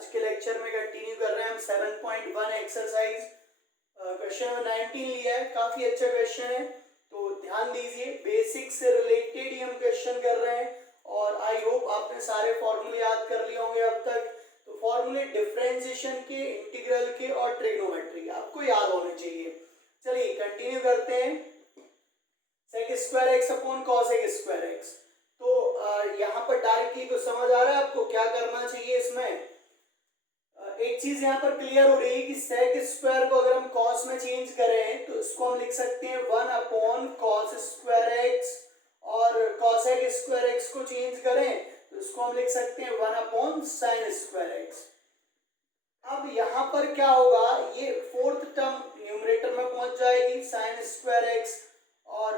आज के लेक्चर में कंटिन्यू कर रहे हैं हम 7.1 एक्सरसाइज क्वेश्चन नंबर 19 लिया है। काफी अच्छा क्वेश्चन है, तो ध्यान दीजिए। बेसिक से रिलेटेड ही हम क्वेश्चन कर रहे हैं और आई होप आपने सारे फॉर्मूले याद कर लिए होंगे अब तक। तो फॉर्मूले डिफरेंशिएशन के, इंटीग्रल के और ट्रिग्नोमेट्री आपको याद होने चाहिए। चलिए कंटिन्यू करते हैं। Sec square x upon cos square x. तो यहाँ पर डायरेक्टली कुछ समझ आ रहा है आपको क्या करना चाहिए इसमें? एक चीज यहाँ पर क्लियर हो रही है कि सेक स्क्वायर को अगर हम कॉस में चेंज करें तो इसको हम लिख सकते हैं 1 अपॉन कॉस स्क्वायर एक्स, और कॉसेक स्क्वायर एक्स को चेंज करें तो इसको हम लिख सकते हैं 1 अपॉन साइन स्क्वायर एक्स। अब यहाँ पर क्या होगा, ये फोर्थ टर्म न्यूमरेटर में पहुंच जाएगी साइन स्क्वायर एक्स, और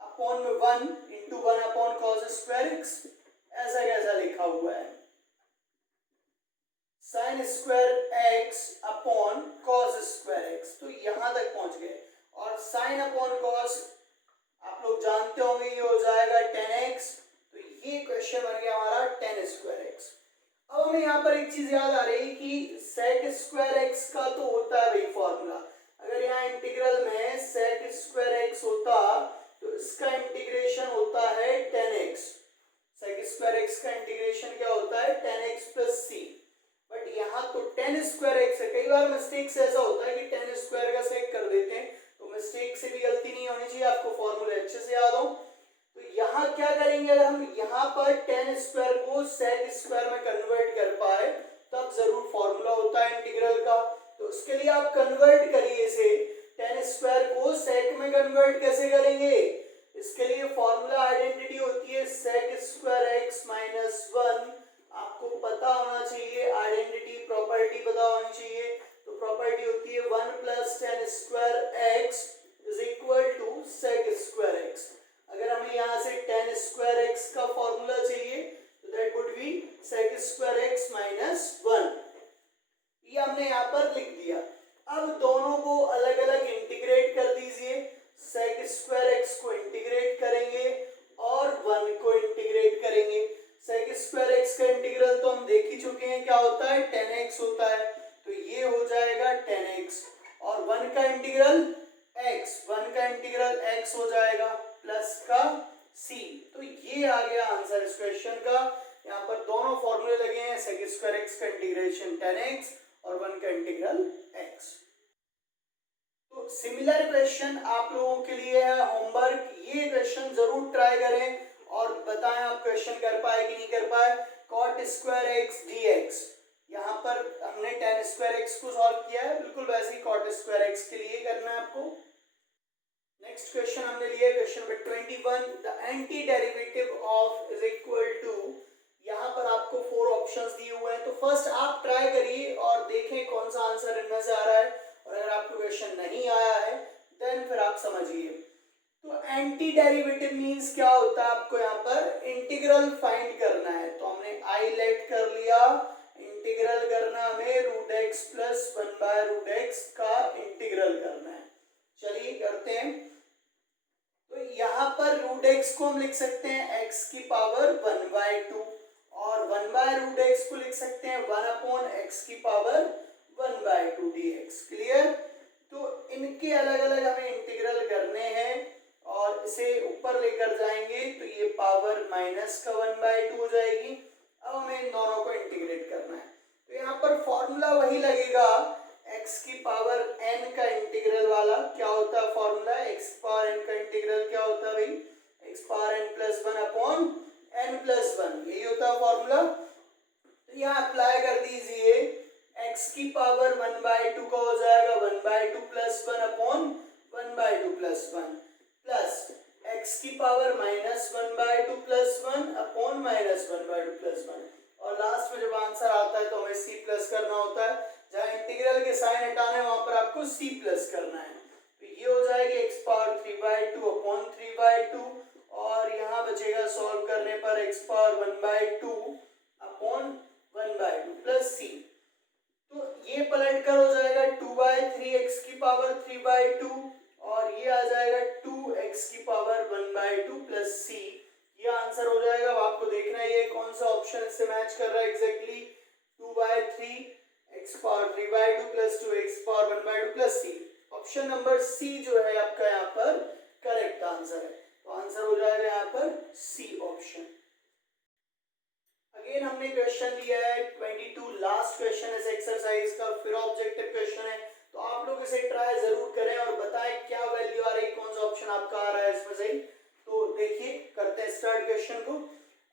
अपॉन में 1 into 1 upon cos square x. ऐसा कैसा लिखा हुआ है? Sine square x upon cos square x. तो यहां तक पहुंच गए, और साइन अपॉन कॉस आप लोग जानते होंगे ये हो जाएगा 10x। तो ये क्वेश्चन बन गया हमारा 10 स्क्वायर एक्स। अब हमें यहाँ पर एक चीज याद आ रही है कि सेक स्क्वायर एक्स का तो होता है वही फॉर्मूला। अगर यहाँ इंटीग्रल में सेक स्क्वायर एक्स होता तो इसका इंटीग्रेशन होता है 10x। सेक स्क्वायर एक्स का इंटीग्रेशन क्या होता है? 10x plus c. बट यहाँ तो 10 स्क्वायर एक्स है। कई बार मिस्टेक से ऐसा होता है कि 10 स्क्वायर का सेक कर देते हैं, तो मिस्टेक से भी गलती नहीं होनी चाहिए, आपको फॉर्मूले अच्छे से याद हो। तो यहाँ क्या करेंगे, अगर हम यहाँ पर 10 स्क्वायर को सेक स्क्वायर में कन्वर्ट कर पाए तब जरूर फॉर्मूला होता है इंटीग्रल का। तो उसके लिए आप कन्वर्ट करिए इसे, 10 स्क्वायर को सेक में कन्वर्ट कैसे करेंगे? इसके लिए फॉर्मूला आइडेंटिटी होती है सेक स्क्वायर एक्स माइनस 1। आपको पता होना चाहिए, आइडेंटिटी प्रॉपर्टी पता होनी चाहिए। तो प्रॉपर्टी होती है 1 plus 10 square x is equal to sec square x. अगर हमें यहाँ से 10 स्क्वायर एक्स का फॉर्मूला चाहिए तो that would be sec square x minus 1। ये हमने यहाँ पर लिख दिया। अब दोनों को अलग अलग इंटीग्रेट कर दीजिए। सेक स्क्वायर एक्स को इंटीग्रेट करेंगे और 1 को इंटीग्रेट करेंगे। सेक स्क्वायर एक्स का इंटीग्रल तो हम देख ही चुके हैं, क्या होता है? 10x होता है। तो ये हो जाएगा 10x, और 1 का इंटीग्रल x, 1 का इंटीग्रल x हो जाएगा प्लस का c। तो ये आ गया आंसर इस क्वेश्चन का। यहाँ पर दोनों फॉर्मूले लगे हैं, सेक स्क्वायर एक्स का इंटीग्रेशन 10x और 1 का इंटीग्रल x। तो सिमिलर क्वेश्चन आप लोगों के लिए है होमवर्क। ये क्वेश्चन जरूर ट्राई करें और बताएं आप क्वेश्चन कर पाए कि नहीं कर पाए। कॉट स्क्वायर एक्स dx, यहाँ पर हमने 10 स्क्वायर एक्स को सॉल्व किया है, बिल्कुल वैसे ही कॉट स्क्वायर एक्स के लिए करना है आपको। नेक्स्ट क्वेश्चन हमने लिया है question number 21, the anti derivative of is equal to. यहाँ पर आपको 4 ऑप्शंस दिए हुए हैं, तो फर्स्ट आप ट्राई करिए और देखें कौन सा आंसर इनमें से आ रहा है, और अगर आपको क्वेश्चन नहीं आया है देन फिर आप समझिए। तो एंटी डेरिवेटिव मींस क्या होता है? आपको यहाँ पर इंटीग्रल फाइंड करना है। तो हमने आई लेट कर लिया, इंटीग्रल करना हमें root x plus 1 by root x का इंटीग्रल करना है। चलिए करते हैं। तो यहाँ पर रूट एक्स को हम लिख सकते हैं एक्स की पावर 1 बाय 2, और 1 बाय रूट एक्स को लिख सकते हैं 1 अपॉन एक्स की पावर 1 बाय 2 dx। क्लियर? तो इनके अलग अलग हमें इंटीग्रल करने हैं और इसे ऊपर लेकर जाएंगे तो ये पावर माइनस का 1 बाय 2 हो जाएगी। अब हमें इन दोनों को इंटीग्रेट करना है, तो यहाँ पर फॉर्मूला वही लगेगा, x की पावर n का इंटीग्रल वाला। क्या होता है फॉर्मूला? x पावर n का इंटीग्रल क्या होता है भाई? x power n plus 1 upon n plus 1, यही होता है फॉर्मूला। तो यहाँ अप्लाई कर दीजिए, x की पावर 1 बाय 2 का हो जाएगा 1 by 2 plus 1 upon 1 by 2 plus 1, plus x की power minus 1 by 2 plus 1 upon minus 1 by 2 plus 1, और लास्ट में जब आंसर आता है तो हमें c प्लस करना होता है। जहाँ इंटीग्रल के साइन हटाना है वहां पर आपको c प्लस करना है। तो ये हो जाएगी x power 3 by 2 upon 3 by 2, और यहाँ बचेगा सॉल्व करने पर x power 1 by 2 upon 1 by 2 plus c। तो ये पलट कर हो जाएगा 2 बाय 3 x की पावर 3 बाय 2, और ये आ जाएगा 2x की पावर 1 बाय 2 प्लस c। ये आंसर हो जाएगा। अब आपको देखना है ये कौन सा ऑप्शन इससे मैच कर रहा है एग्जैक्टली। 2 बाय 3 सी जो है आपका यहाँ पर करेक्ट आंसर है। तो आंसर हो जाएगा यहाँ पर सी ऑप्शन। अगेन हमने क्वेश्चन लिया है 22, लास्ट क्वेश्चन इस एक्सरसाइज का, फिर ऑब्जेक्टिव क्वेश्चन है। तो आप लोग इसे ट्राई जरूर करें और बताएं क्या वैल्यू आ रही, कौन सा ऑप्शन आपका आ रहा है इसमें सही। तो देखिए करते हैं स्टार्ट क्वेश्चन को।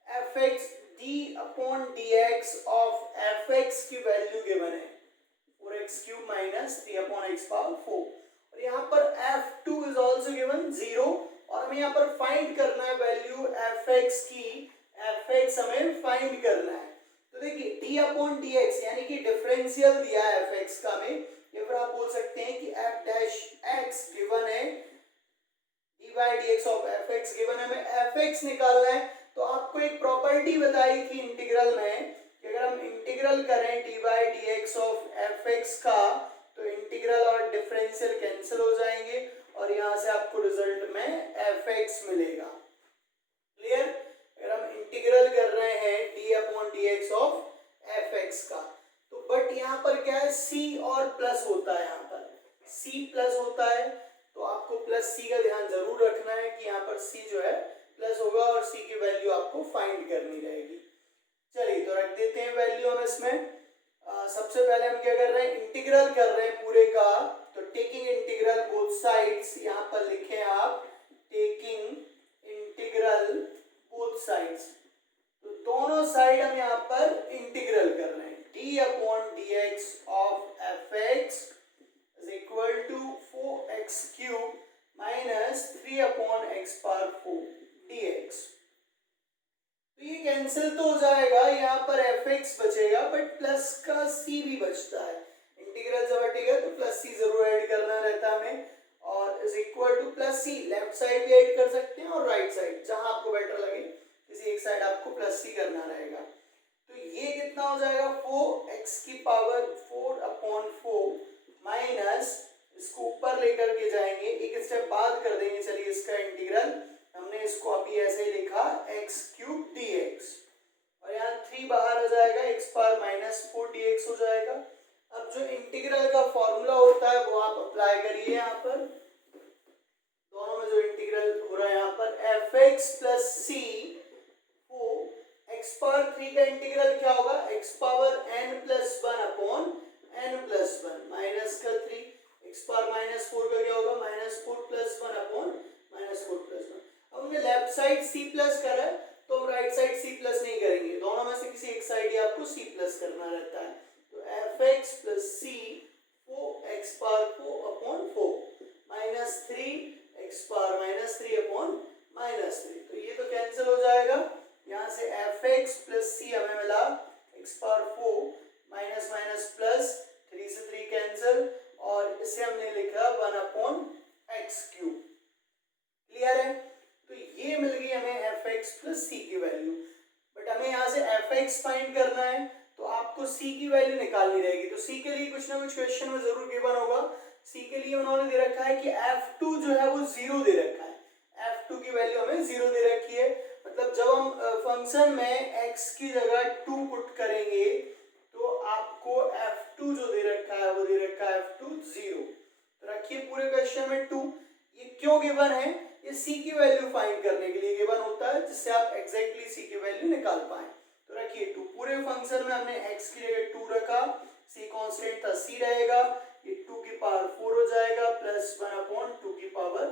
F x D upon d x of f x की वैल्यू गिवन है 4x³ minus 3 upon x power 4, और यहाँ पर f2 इज ऑल्सो गिवन 0, और हमें यहाँ पर फाइंड करना है वैल्यू fx की, fx हमें फाइंड करना है। तो देखिए d अपॉन dx यानी कि डिफरेंशियल दिया है fx का हमें, या फिर आप बोल सकते हैं कि f डैश x गिवन है, d by dx of fx given है, हमें fx निकालना है। तो आपको एक प्रॉपर्टी बताई थी इंटीग्रल में कि अगर हम इंटीग्रल करें D by D x of f x का, तो इंटीग्रल और डिफरेंशियल कैंसिल हो जाएंगे और यहाँ से आपको रिजल्ट में एफ एक्स मिलेगा। क्लियर? अगर हम इंटीग्रल कर रहे हैं d upon d x of f x का, तो बट यहाँ पर क्या है, सी और प्लस होता है, यहाँ पर सी प्लस होता है, तो आपको प्लस सी का ध्यान जरूर रखना है कि यहाँ पर सी जो है प्लस होगा और सी की वैल्यू आपको फाइंड करनी रहेगी। चलिए तो रख देते हैं वैल्यू हम इसमें। सबसे पहले हम क्या कर रहे हैं, इंटीग्रल कर रहे हैं पूरे का, तो टेकिंग इंटीग्रल बोथ साइड्स, यहाँ पर लिखें आप टेकिंग इंटीग्रल बोथ साइड्स, तो दोनों साइड हम यहाँ पर इंटीग्रल कर रहे हैं। D upon d x of f x is equal to 4x³ minus 3 upon x power 4 dx। तो ये कैंसिल तो हो जाएगा, यहाँ पर fx बचेगा, बट प्लस का c भी बचता है। इंटीग्रल जब हटेगा तो प्लस c जरूर ऐड करना रहता है हमें, और is equal two plus c, left side भी ऐड कर सकते हैं और राइट साइड, जहां आपको बेटर लगे किसी एक साइड आपको प्लस c करना रहेगा। तो ये कितना हो जाएगा, 4x की पावर 4 अपॉन 4 माइनस, इसको ऊपर लेकर के जाएंगे, एक स्टेप बाद कर देंगे। चलिए इसका इंटीग्रल हमने इसको अभी ऐसे ही लिखा x³ dx, और यहाँ 3 बाहर आ जाएगा, x पावर माइनस 4 dx हो जाएगा। अब जो इंटीग्रल का फॉर्मूला होता है वो आप अप्लाई करिए यहाँ पर, दोनों में जो इंटीग्रल हो रहा है यहाँ पर fx प्लस c को x पावर 3 का इंटीग्रल क्या होगा, x power n plus 1 upon n plus 1 minus का 3, x पावर माइनस 4 का क्या होगा, minus 4 plus 1 upon minus 4 plus 1। अब हमने लेफ्ट साइड c प्लस करा है, तो हम राइट साइड c प्लस नहीं करेंगे, दोनों में से किसी एक साइड ही आपको c प्लस करना रहता है। तो fx plus c 4x power 4 upon 4 minus 3x power minus 3 upon minus 3, तो ये तो कैंसिल हो जाएगा। यहाँ से fx प्लस c हमें मिला x power 4 minus minus plus, 3 से 3 कैंसिल, और इसे हमने लिखा 1 अपॉन x³। क्लियर है? तो ये मिल गई हमें fx प्लस c की वैल्यू, बट हमें यहाँ से fx फाइंड करना है, तो आपको c की वैल्यू निकालनी रहेगी। तो c के लिए कुछ ना कुछ क्वेश्चन में जरूर गिवन होगा। c के लिए उन्होंने दे रखा है कि f2 जो है वो 0 दे रखा है, f2 की वैल्यू हमें 0 दे रखी है, मतलब जब हम फंक्शन में x की जगह 2 पुट करेंगे तो आपको f2 जो दे रखा है वो दे रखा है f2 0। तो रखिए पूरे क्वेश्चन में 2, ये क्यों गिवन है, ये c की वैल्यू फाइंड करने के लिए गिवन होता है, जिससे आप एग्जैक्टली c की वैल्यू निकाल पाए। तो रखिए 2, पूरे फंक्शन में हमने x की जगह 2 रखा, c कांस्टेंट था c रहेगा, ये 2 की पावर 4 हो जाएगा प्लस 1 अपॉन 2 की पावर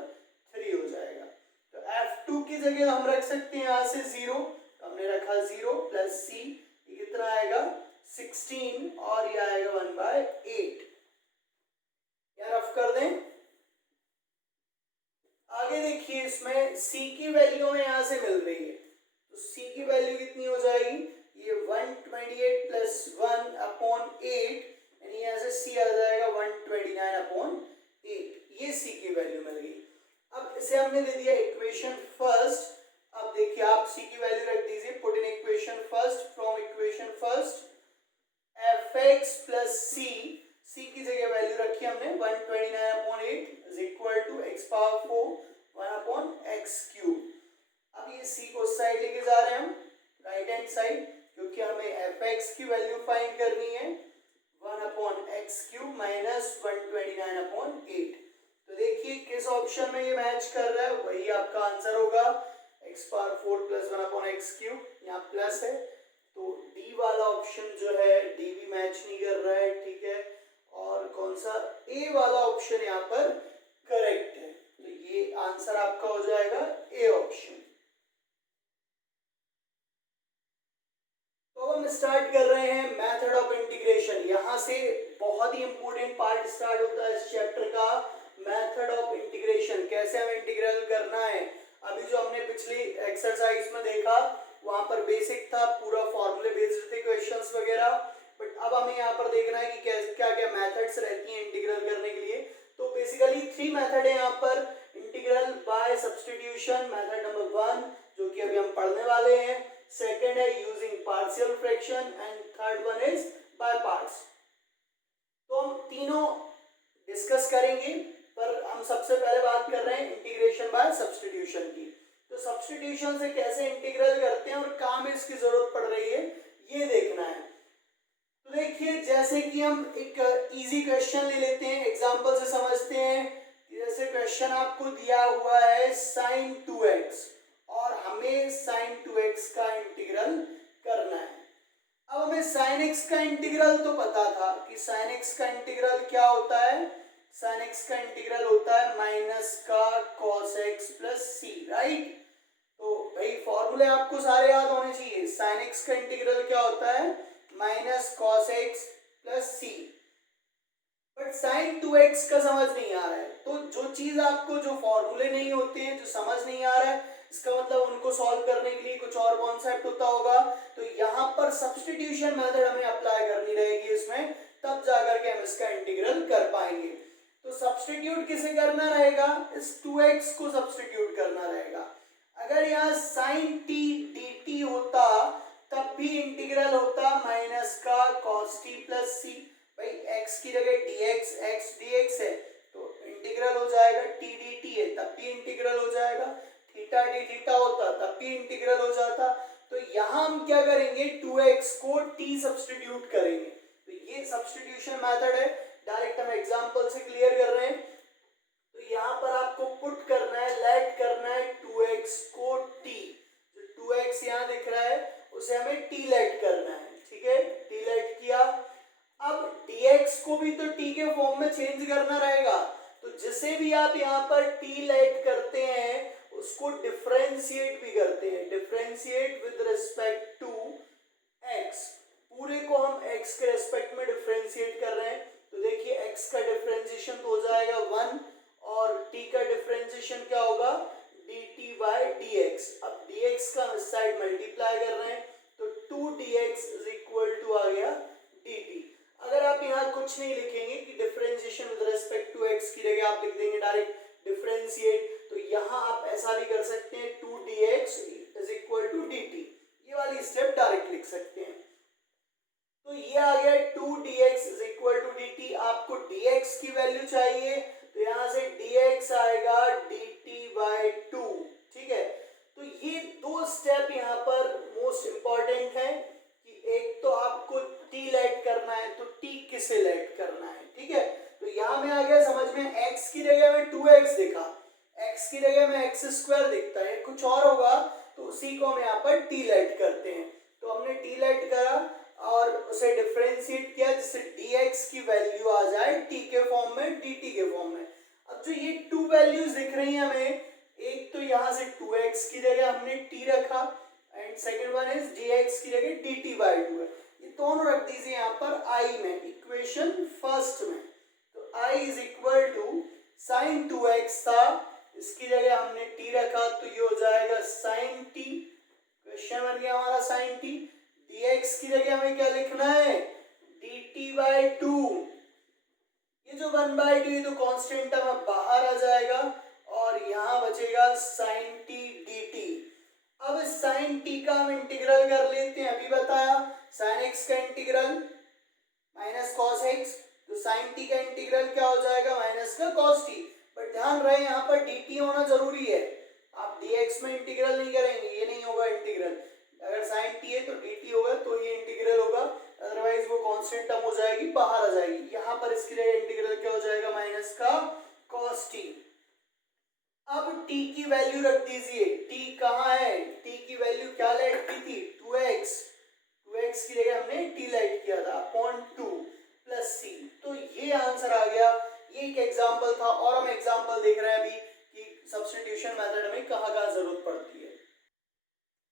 3 हो जाएगा। तो f2 की जगह हम रख सकते हैं यहाँ से 0, तो हमने रखा 0 प्लस c, ये कितना आएगा 16, और ये आएगा 1/8। क्या रफ कर दें? आगे देखिए इसमें c की वैल्यू हमें यहाँ से मिल रही है, तो c की वैल्यू कितनी हो जाएगी, ये 128 प्लस 1 अपॉन 8, यानी यहाँ से c आ जाएगा 129 अपॉन 8, ये c की वैल्यू मिल गई। अब इसे हमने दे दिया इक्वेशन फर्स्ट। अब देखिए आप c की वैल्यू रख दीजिए, put in equation first, from equation first fx plus c की जगह वैल्यू रखी हमने 129 upon 8 is equal to x power 4 1 upon x³। अब ये c को साइड लेके जा रहे हैं हम राइट हैंड साइड, क्योंकि हमें fx की वैल्यू फाइंड करनी है 1 अपॉन x³ माइनस 129 अपॉन 8। तो देखिए देखिए किस ऑप्शन में ये मैच कर रहा है, वही आपका आंसर होगा। x power 4 plus 1 upon x cube, यहाँ प्लस है तो डी वाला ऑप्शन जो है डी भी मैच नहीं कर रहा है, ठीक है। और कौन सा, ए वाला ऑप्शन यहाँ पर करेक्ट है, तो ये आंसर आपका हो जाएगा ए ऑप्शन। तो हम स्टार्ट कर रहे हैं मेथड ऑफ इंटीग्रेशन। यहां से बहुत ही इंपॉर्टेंट पार्ट स्टार्ट होता है इस चैप्टर का, मेथड ऑफ इंटीग्रेशन, कैसे हमें इंटीग्रल करना है। अभी जो हमने पिछली एक्सरसाइज में देखा वहां पर बेसिक था, पूरा फॉर्मूले बेस्ड थे क्वेश्चंस वगैरह, बट अब हमें यहाँ पर देखना है कि क्या क्या मेथड्स रहती हैं इंटीग्रल करने के लिए। तो बेसिकली 3 मेथड है यहाँ पर, integral by substitution method number 1 जो कि अभी हम पढ़ने वाले हैं, सेकेंड है using partial fraction and third one is by parts. तो हम तीनों डिस्कस करेंगे, पर हम सबसे पहले बात कर रहे हैं इंटीग्रेशन बाय सब्स्टिट्यूशन की। तो सब्स्टिट्यूशन से कैसे इंटीग्रल करते हैं और कहाँ में इसकी जरूरत पड़ रही है ये देखना है। तो देखिए जैसे कि हम एक इजी क्वेश्चन ले लेते हैं, एग्जांपल से समझते हैं। जैसे क्वेश्चन आपको दिया हुआ है sin 2x और हमें sin 2x का इंटीग्रल करना है। अब हमें sin x का इंटीग्रल तो पता था कि sin x का इंटीग्रल क्या होता है, sin x का इंटीग्रल होता है माइनस का cos x प्लस सी, राइट। तो भाई फॉर्मूले आपको सारे याद होने चाहिए। sin x का इंटीग्रल क्या होता है, minus cos x plus c. But sin 2x का समझ नहीं आ रहा है, तो जो चीज आपको, जो फॉर्मूले नहीं होते हैं, जो समझ नहीं आ रहा है, इसका मतलब उनको सॉल्व करने के लिए कुछ और कॉन्सेप्ट होता होगा। तो यहाँ पर सब्स्टिट्यूशन मेथड हमें अप्लाई करनी रहेगी इसमें, तब जाकर के हम इसका इंटीग्रल कर पाएंगे। तो सब्स्टिट्यूट किसे करना रहेगा, इस 2x को सब्स्टिट्यूट करना रहेगा। अगर यहाँ sin t dt होता तब भी इंटीग्रल होता माइनस का cos t प्लस सी। भाई x की जगह dx x dx है तो इंटीग्रल हो जाएगा, t dt है तब भी इंटीग्रल हो जाएगा, थीटा d थीटा होता तब भी इंटीग्रल हो जाता। तो यहाँ हम क्या करेंगे, 2x को t सब्स्टिट्यूट करेंगे। तो ये सब्स्टिट्यूशन मेथड है, डायरेक्ट हम एग्जांपल से क्लियर कर रहे हैं। तो यहाँ पर आपको पुट करना है, लेट करना है 2x को t, जो 2x यहाँ दिख रहा है उसे हमें t लेट करना है, ठीक है, t लेट किया। अब dx को भी तो t के फॉर्म में चेंज करना रहेगा, तो जिसे भी आप यहाँ पर t लेट करते हैं उसको डिफरेंशिएट भी करते हैं, differentiate with respect to x। पूरे को हम x के रिस्पेक्ट में डिफरेंशिएट कर रहे हैं, तो देखिए x का डिफरेंशिएशन तो हो जाएगा 1 और t का डिफरेंशिएशन क्या होगा, dt बाय dx। अब dx का इस साइड मल्टीप्लाई कर रहे हैं तो 2dx इज इक्वल टू आ गया dt। अगर आप यहाँ कुछ नहीं लिखेंगे कि differentiation with respect to x की जगह आप लिख देंगे डायरेक्ट डिफरेंशिएट, तो यहाँ आप ऐसा भी कर सकते हैं 2dx is equal to dt, ये वाली स्टेप डायरेक्ट लिख सकते हैं। तो ये आ गया 2dx is equal to dt। आपको dx की वैल्यू चाहिए तो यहाँ से dx आएगा dt बाय 2, ठीक है। तो ये दो स्टेप यहाँ पर मोस्ट इंपॉर्टेंट है कि एक तो आपको t लेट करना है, तो t किसे लेट करना है, ठीक है। तो यहाँ में आ गया समझ में, x की जगह में 2x दिखा, x की जगह में x स्क्वायर दिखता है, कुछ और होगा, तो उसी को हम यहाँ पर t लेट करते हैं। तो हमने t लेट करा और उसे डिफरेंशिएट किया जिससे dx की वैल्यू आ जाए t के फॉर्म में, dt के फॉर्म में। अब जो ये 2 वैल्यूज दिख रही हैं हमें, एक तो यहाँ से 2x की जगह हमने t रखा and second one is dx की जगह dt बाय 2 है, ये दोनों रख दीजिए यहाँ पर i में, इक्वेशन फर्स्ट में। तो i is equal to sin 2x था, इसकी जगह हमने t रखा तो ये हो जाएगा sin t, क्वेश्चन बन गया हमारा sin t। dx की जगह हमें क्या लिखना है, dt बाय 2, ये जो 1/2 ये तो कांस्टेंट टर्म बाहर आ जाएगा और यहाँ बचेगा sin t dt। अब इस sin t का हम इंटीग्रल कर लेते हैं, अभी बताया sin x का इंटीग्रल माइनस cos x, तो sin t का इंटीग्रल क्या हो जाएगा, माइनस का cos t। बट ध्यान रहे यहाँ पर dt होना जरूरी है, आप dx में इंटीग्रल नहीं करेंगे, ये नहीं होगा इंटीग्रल। अगर sin t है तो dt होगा तो ये इंटीग्रल होगा, अदरवाइज वो कांस्टेंट टर्म हो जाएगी, बाहर आ जाएगी। यहाँ पर इसकी जगह इंटीग्रल क्या हो जाएगा, माइनस का cos t। अब t की वैल्यू रख दीजिए, t कहाँ है, t की वैल्यू क्या लेट की थी 2x, 2x की जगह हमने t लेट किया था अपॉन 2 प्लस c। तो ये आंसर आ गया। ये एक एग्जांपल था और हम एग्जांपल देख रहे हैं अभी कि सब्स्टिट्यूशन मेथड में कहाँ कहाँ जरूरत पड़ती है।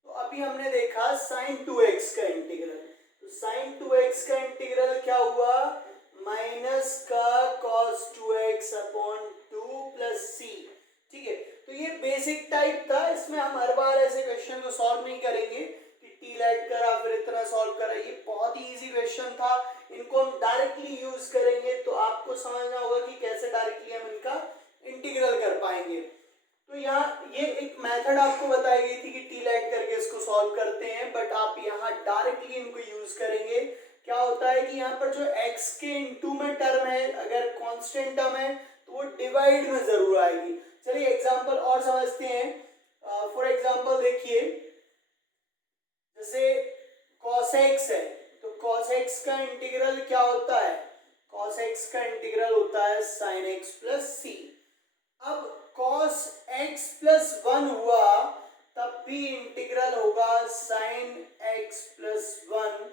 तो अभी हमने देखा sin 2x का इंटीग्रल, तो sin 2x का इंटीग्रल क्या हुआ, माइनस का cos 2x upon 2 plus c। ठीक है, तो ये बेसिक टाइप था, इसमें हम हर बार ऐसे क्वेश्चन को सॉल्व नहीं करेंगे कि टी लेट करा फिर इतना सॉल्व करा, ये बहुत ही इजी क्वेश्चन था। इनको हम डायरेक्टली यूज करेंगे तो आपको समझना होगा कि कैसे डायरेक्टली हम इनका इंटीग्रल कर पाएंगे। तो यहाँ ये एक मेथड आपको बताई गई थी कि टी लेट करके इसको सॉल्व करते हैं, बट आप यहाँ डायरेक्टली इनको यूज करेंगे। क्या होता है कि यहाँ पर जो x के इनटू में टर्म है, अगर कांस्टेंट टर्म है तो वो डिवाइड में जरूर आएगी। चलिए एग्जांपल और समझते हैं। फॉर एग्जांपल देखिए, जैसे cos x है तो cos x का इंटीग्रल क्या होता है, cos x का इंटीग्रल होता है sin x प्लस c। अब cos x प्लस 1 हुआ तब भी इंटीग्रल होगा sin x plus 1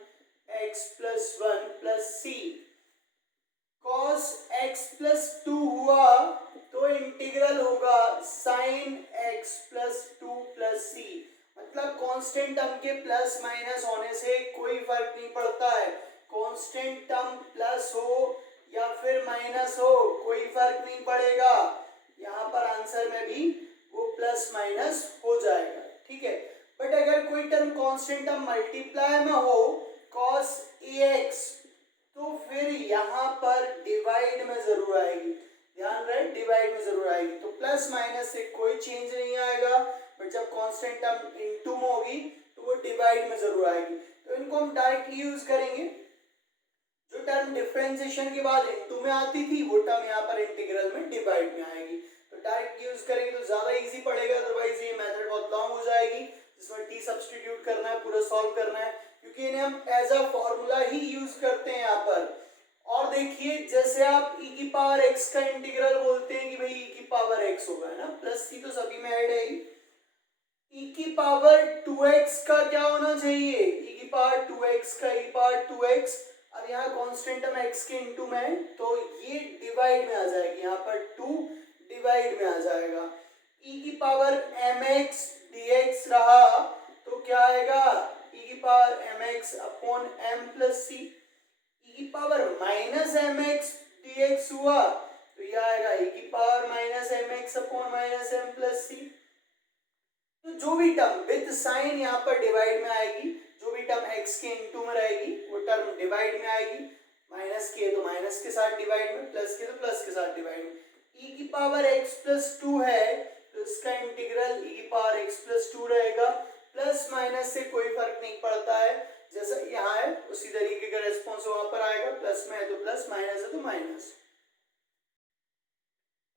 x plus 1 plus c। cos x plus 2 हुआ तो इंटीग्रल होगा sin x plus 2 plus c। मतलब कांस्टेंट टर्म के प्लस माइनस होने से कोई फर्क नहीं पड़ता है, कांस्टेंट टर्म प्लस हो या फिर माइनस हो कोई फर्क नहीं पड़ेगा, यहाँ पर आंसर में भी वो प्लस माइनस हो जाएगा। ठीक है, बट अगर कोई टर्म कांस्टेंट टर्म मल्टीप्लाई में हो cos ax तो फिर यहाँ पर डिवाइड में जरूर आएगी, ध्यान रहे डिवाइड में जरूर आएगी। तो प्लस माइनस से कोई चेंज नहीं आएगा, बट जब कांस्टेंट टर्म इनटू में होगी तो वो डिवाइड में जरूर आएगी। तो इनको हम डायरेक्टली यूज करेंगे। जो टर्म डिफरेंशिएशन के बाद इनटू में आती थी वो टर्म यहाँ पर इंटीग्रल में डिवाइड में आएगी। तो डायरेक्ट यूज करेंगे तो ज्यादा इजी पड़ेगा, अदरवाइज ये मेथड बहुत लॉन्ग हो जाएगी जिसमें टी सब्स्टिट्यूट करना है, पूरा सॉल्व करना है, क्योंकि इन्हें हम एज अ फॉर्मूला ही यूज करते हैं यहाँ पर। और देखिए जैसे आप e की पावर x का इंटीग्रल बोलते हैं कि भाई e की पावर x होगा, है ना, प्लस c तो सभी में ऐड है ही। e की पावर 2x का क्या होना चाहिए, e की पावर 2x का e पावर 2x। अब यहाँ कांस्टेंट टर्म x के इनटू में है तो ये डिवाइड में आ जाएगी, यहाँ पर 2 डिवाइड में आ जाएगा। e की पावर mx dx रहा तो क्या आएगा, e की power mx upon m plus c। e की पावर माइनस mx dx हुआ तो यह आएगा e की power minus mx upon minus m plus c। तो जो भी टर्म विद साइन यहाँ पर डिवाइड में आएगी, जो भी टर्म x के इनटू में रहेगी वो टर्म डिवाइड में आएगी, माइनस के तो माइनस के साथ डिवाइड में, प्लस के तो प्लस के साथ डिवाइड में। e की पावर x प्लस 2 है तो इसका इंटीग्रल e की पावर x प्लस 2 रहेगा। प्लस माइनस से कोई फर्क नहीं पड़ता है, जैसा यहाँ है उसी तरीके का रेस्पॉन्स वहां पर आएगा, प्लस में है तो प्लस, माइनस है तो माइनस।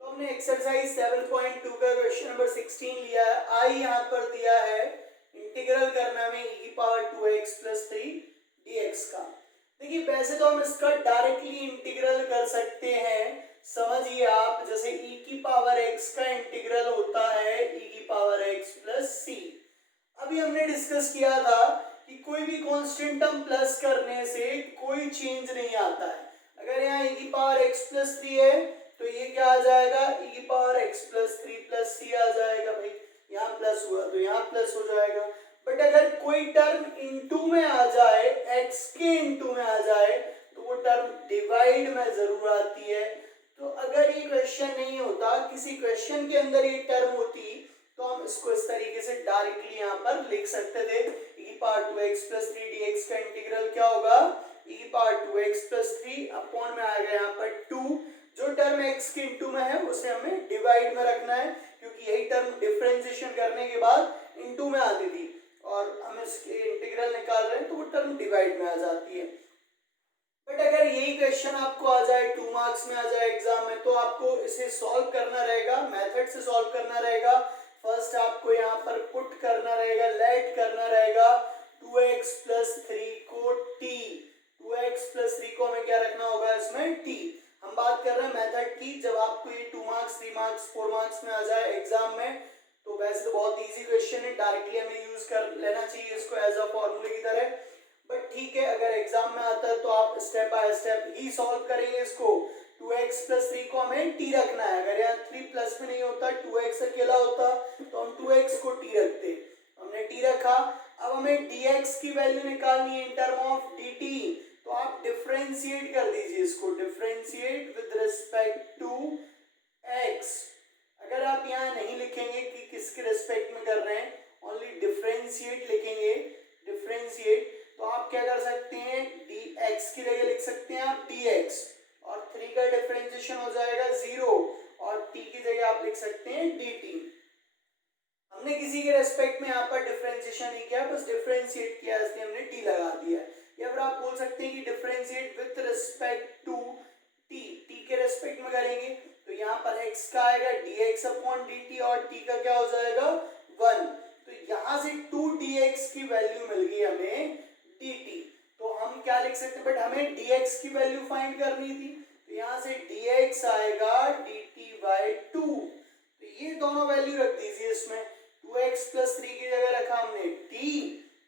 तो हमने एक्सरसाइज 7.2 का क्वेश्चन नंबर 16 लिया है। आई यहाँ पर दिया है इंटीग्रल करना में e की पावर 2x प्लस 3 dx का। देखिए वैसे तो हम इसका डायरेक्टली इंटीग्रल कर सकते हैं, समझिए आप, जैसे e की पावर x का इंटीग्रल होता है e की पावर x प्लस c। अभी हमने डिस्कस किया था कि कोई भी कांस्टेंट टर्म प्लस करने से कोई चेंज नहीं आता है। अगर यहाँ e की पावर x प्लस 3 है तो ये क्या आ जाएगा, e की power x plus 3 plus c आ जाएगा। भाई यहाँ प्लस हुआ तो यहाँ प्लस हो जाएगा। बट अगर कोई टर्म इनटू में आ जाए, x के इनटू में आ जाए तो वो टर्म डिवाइड में जरूर आती है। तो अगर ये क्वेश्चन नहीं होता, किसी क्वेश्चन के अंदर ये टर्म होती तो हम इसको इस तरीके से डायरेक्टली यहाँ पर लिख सकते थे, e की पावर 2x प्लस 3 dx का इंटीग्रल क्या होगा, e की पावर 2x प्लस 3 अपॉन में आएगा यहाँ पर 2, जो टर्म x के इनटू में है उसे हमें डिवाइड में रखना है, क्योंकि यही टर्म डिफरेंशिएशन करने के बाद इनटू में आती थी और हम इसके इंटीग्रल निकाल रहे हैं तो वो टर्म डिवाइड में आ जाती है। बट अगर यही क्वेश्चन आपको आ जाए 2 मार्क्स में आ जाए एग्जाम में, तो आपको इसे सॉल्व करना रहेगा, मेथड से सॉल्व करना रहेगा। फर्स्ट आपको यहाँ पर पुट करना रहेगा, लेट करना रहेगा 2x प्लस 3 को t, 2x प्लस 3 को हमें क्या रखना होगा इसमें t। हम बात कर रहे हैं मेथड की। जब आपको ये 2 मार्क्स 3 मार्क्स 4 मार्क्स में आ जाए एग्जाम में, तो वैसे तो बहुत इजी क्वेश्चन है, डायरेक्टली हमें यूज कर लेना चाहिए इसको एज अ फॉर्मूले की तरह। बट ठीक है, अगर एग्जाम में आता है तो आप step by step he solve करेंगे इसको। 2x + 3 को हमें t रखना है। अगर यहाँ 3 प्लस में नहीं होता, 2x अकेला होता, तो हम 2x को t रखते। हमने t रखा। अब हमें dx की वैल्यू निकालनी है इन टर्म ऑफ dt। तो आप डिफरेंशिएट कर दीजिए इसको, differentiate with respect to x। अगर आप यहाँ नहीं लिखेंगे कि किसके रिस्पेक्ट में कर रहे हैं, ओनली डिफरेंशिएट लिखेंगे, डिफरेंशिएट, तो आप क्या कर सकते हैं, dx की जगह लिख सकते हैं आप dx, और 3 का डिफरेंशिएशन हो जाएगा 0, और t की जगह आप लिख सकते हैं dt। हमने किसी के रेस्पेक्ट में यहाँ पर डिफरेंशिएशन नहीं किया, बस डिफरेंशिएट किया, इसलिए हमने t लगा दिया। या फिर आप बोल सकते हैं कि differentiate with respect to t, t के रेस्पेक्ट में करेंगे तो यहाँ पर x का आएगा dx/dt, और t का क्या हो जाएगा 1। तो यहाँ से 2dx की वैल्यू मिल गई हमें dt। तो हम क्या लिख सकते हैं, बट हमें dx की वैल्यू फाइंड करनी थी, तो यहाँ से dx आएगा dt/2। तो ये दोनों वैल्यू रख दीजिए इसमें। 2x + 3 की जगह रखा हमने t,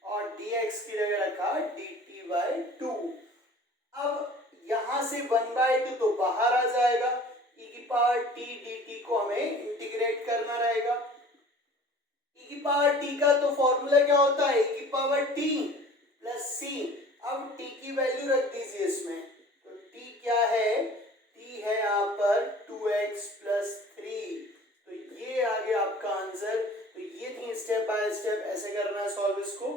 और dx की जगह रखा dt/2। अब यहाँ से 1/2 तो बाहर आ जाएगा, e⁻t dt को हमें इंटीग्रेट करना रहेगा। e⁻t का तो फॉर्मूला क्या होता है, e⁻t + c। अब t की वैल्यू रख दीजिए इसमें, तो t क्या है, t है यहाँ पर 2x + 3। तो ये आ गया आपका आंसर। तो ये थी स्टेप बाय स्टेप ऐसे करना है सॉल्व इसको।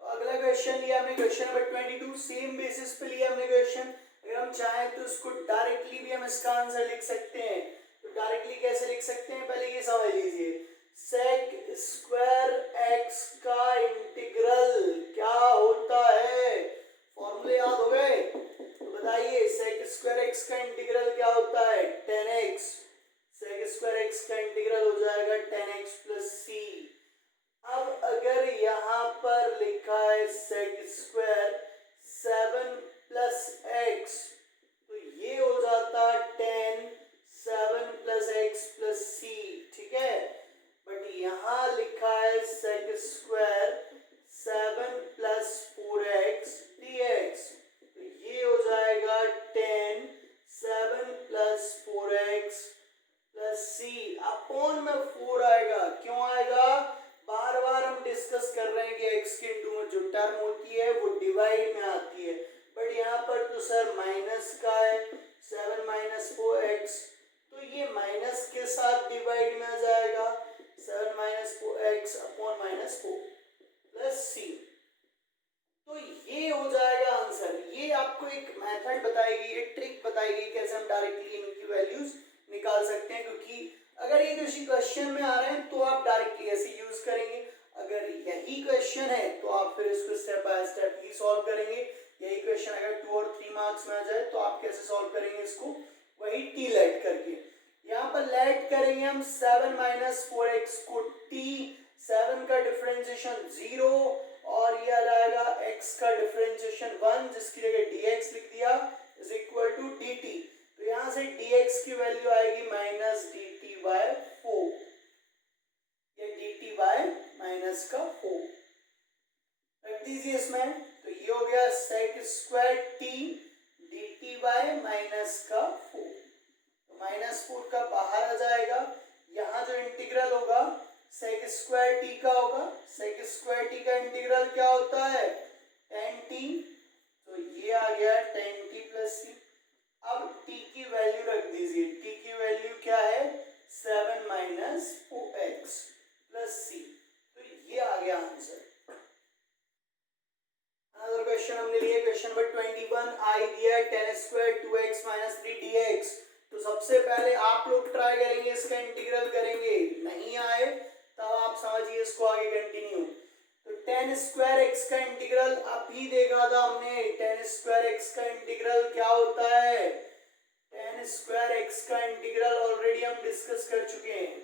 तो अगला क्वेश्चन लिया हमने, क्वेश्चन नंबर 22, सेम बेसिस पे लिया हमने क्वेश्चन। अगर हम चाहें तो इसको डायरेक्टली भी हम इसका आंसर लिख सकते हैं। तो डायरेक्टली कैसे लिख सकते हैं, पहले ये समझ लीजिए। sec² x का इंटीग्रल क्या होता है, फॉर्मूले याद हो गए, तो बताइए sec² x का इंटीग्रल क्या होता है, 10x। sec² x का इंटीग्रल हो जाएगा 10x + c। अब अगर यहाँ पर लिखा है sec² 7 + x, तो ये हो जाता 10 7 + x + c, ठीक है। बट यहाँ लिखा है sec² 7 + 4x dx, तो ये हो जाएगा 10 7 + 4x + c अपॉन में 4 आएगा। क्यों आएगा, बार बार हम डिस्कस कर रहे हैं कि x के इंटू में जो टर्म होती है वो डिवाइड में आती है, बट यहाँ पर तो सर माइनस का है, 7 - 4x, तो ये माइनस के साथ डिवाइड में आ जाएगा, 7 - 4x अपॉन -4 + c। तो ये हो जाएगा आंसर। ये आपको एक मेथड बताएगी, एक ट्रिक बताएगी कैसे हम डायरेक्टली इनकी वैल्यूज निकाल सकते हैं, क्योंकि अगर ये किसी क्वेश्चन में आ रहे हैं तो आप डायरेक्टली ऐसे यूज करेंगे, अगर यही क्वेश्चन है तो आप फिर इसको step by step he solve करेंगे। यही क्वेश्चन अगर 2 और 3 मार्क्स में आ जाए तो आप कैसे सॉल्व करेंगे इसको, वही t लेट करके। यहाँ पर लेट करेंगे हम 7 - 4x को t, 7 का डिफरेंशिएशन 0, और ये आ जाएगा x का डिफरेंशिएशन 1, जिसकी जगह dx लिख दिया, = dt। तो यहाँ से dx की वैल्यू आएगी -dt/4, या dt/-4 रख दीजिए इसमें। तो ये हो गया sec² dt/-4, तो -4 का बाहर आ जाएगा। यहाँ जो इंटीग्रल होगा sec² t का होगा, sec² t का इंटीग्रल क्या होता है 10t, तो ये आ गया 10t + c। अब t की वैल्यू रख दीजिए, t की वैल्यू क्या है 7 - 4x + c, तो ये आ गया आंसर। अनदर क्वेश्चन हमने लिया क्वेश्चन नंबर 21, i दिया 10² 2x - 3 dx। तो सबसे पहले आप लोग ट्राई करेंगे, इसका इंटीग्रल करेंगे, नहीं आए तब आप समझिए इसको आगे कंटिन्यू। तो 10² x का इंटीग्रल अभी देखा था हमने, 10² x का इंटीग्रल क्या होता है, 10² x का इंटीग्रल ऑलरेडी हम डिस्कस कर चुके हैं।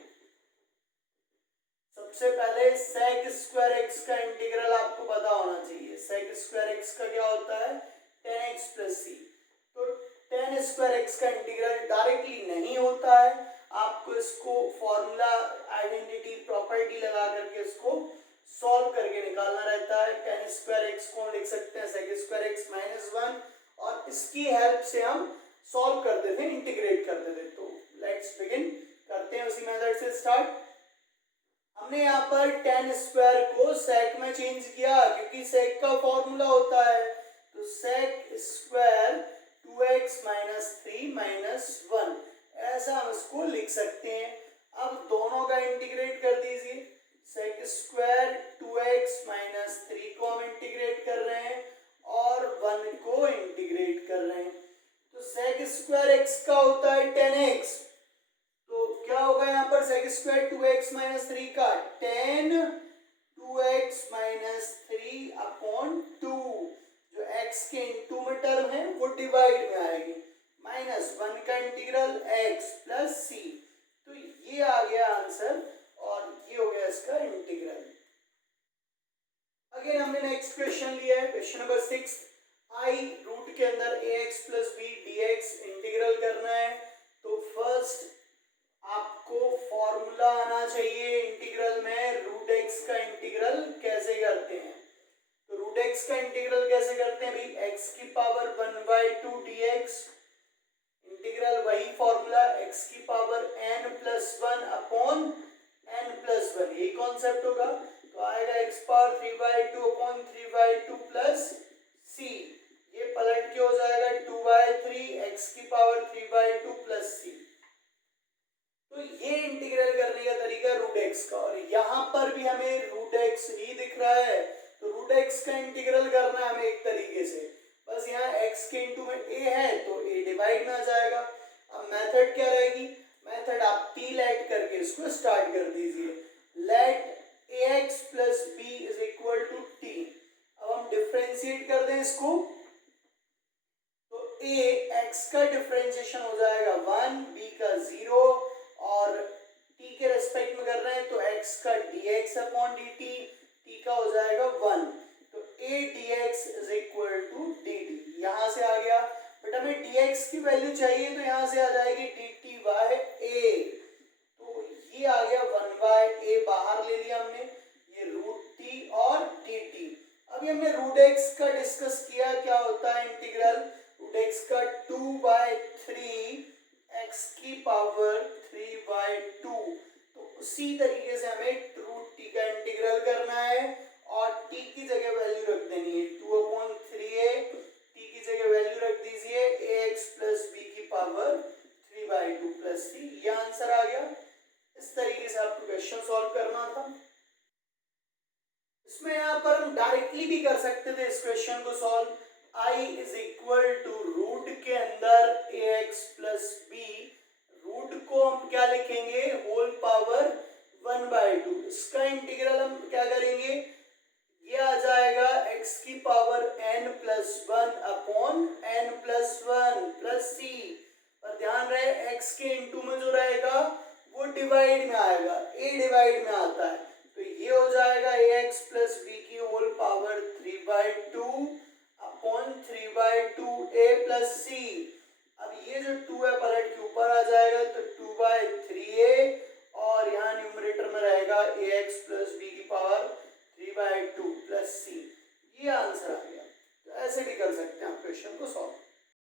सबसे पहले sec² x का इंटीग्रल आपको पता होना चाहिए। sec² x का क्या होता है 10x + c। Ten square x का इंटीग्रल डायरेक्टली नहीं होता है, आपको इसको फॉर्मूला आइडेंटिटी प्रॉपर्टी लगा करके इसको सॉल्व करके निकालना रहता है। टेन स्क्वायर एक्स को हम लिख सकते हैं सेक स्क्वायर एक्स माइनस 1 और इसकी हेल्प से हम सॉल्व करते थे, इंटीग्रेट करते थे। तो लेट्स बिगिन करते हैं उसी मेथड से स्टार्ट। हमने यहाँ पर टेन स्क्वायर को सेक में चेंज किया क्योंकि सेक का फॉर्मूला होता है, तो sec square 2x minus 3 minus 1 ऐसा हम इसको लिख सकते हैं। अब दोनों का इंटीग्रेट कर दीजिए, सेक स्क्वायर 2x माइनस 3 को हम इंटीग्रेट कर रहे हैं और 1 को इंटीग्रेट कर रहे हैं। तो सेक स्क्वायर x का होता है 10x, तो क्या होगा यहाँ पर सेक स्क्वायर 2x माइनस 3 का 10 2x माइनस 3 अपॉन 2, जो x के इनटू में टर्म है वो डिवाइड में आएगी, माइनस 1 का इंटीग्रल x प्लस c। तो ये आ गया आंसर और ये हो गया इसका इंटीग्रल। अगेन हमने नेक्स्ट क्वेश्चन लिया है, क्वेश्चन नंबर 6। i रूट के अंदर ax plus b dx integral करना है। तो फर्स्ट आपको फॉर्मूला आना चाहिए इंटीग्रल में, रूट एक्स का इंटीग्रल कैसे करते हैं। तो रूट एक्स का इंटीग्रल कैसे करते हैं भाई, एक्स की पावर 1/2 dx, इंटीग्रल वही फॉर्मूला एक्स की power n plus 1 upon n plus 1, यही कॉन्सेप्ट होगा। तो आएगा x power 3/2 upon 3/2 plus c, ये पलट के हो जाएगा 2/3 एक्स की पावर 3/2 प्लस c। तो ये इंटीग्रल करने का तरीका रूट एक्स का, और यहाँ पर भी हमें रूट एक्स ही दिख रहा है, तो रूट एक्स का इंटीग्रल करना है हमें एक तरीके से, बस यहाँ x के इंटू में a है तो a डिवाइड में आ जाएगा। अब मेथड क्या रहेगी, मेथड आप t लेट करके इसको स्टार्ट कर दीजिए, let ax plus b is equal to t। अब हम डिफ्रेंशिएट कर दें इसको, तो a x का डिफ्रेंशिएशन हो जाएगा 1, b का 0 और t के रेस्पेक्ट में कर रहे हैं तो x का dx अपॉन dt, t का हो जाएगा 1, तो a dx is equal to dt। यहाँ से आ गया, बट हमें dx की वैल्यू चाहिए तो यहाँ से आ जाएगी dt बाय a, तो ये आ गया 1/a, बाहर ले लिया हमने, ये रूट t और dt। अभी हमने रूट x का डिस्कस किया, क्या होता है इंटीग्रल, रूट x का 2/3 x की पावर 3/2, तो उसी तरीके से हमें रूट t का इंटीग्रल करना है और t की जगह वैल्यू रख देनी है 2/3a, t की जगह वैल्यू रख दीजिए ax प्लस b की पावर 3/2 प्लस c, ये आंसर आ गया। इस तरीके से आपको क्वेश्चन सॉल्व करना था। इसमें यहाँ पर हम डायरेक्टली भी कर सकते थे इस क्वेश्चन को solve, i is equal to root के अंदर ax प्लस b, रूट को हम क्या लिखेंगे, होल पावर 1/2, इसका इंटीग्रल हम क्या करेंगे, ये आ जाएगा x की power n plus 1 upon n plus 1 plus c, पर ध्यान रहे x के इंटू में जो रहेगा वो डिवाइड में आएगा, a डिवाइड में आता है, तो ये हो जाएगा ax प्लस b की whole power 3/2 upon 3/2 a plus c। अब ये जो 2 है पलट के ऊपर आ जाएगा तो 2/3a और यहाँ न्यूमरेटर में रहेगा ax प्लस b की पावर 3/2 प्लस c, ये आंसर आ गया। तो ऐसे भी कर सकते हैं आप क्वेश्चन को।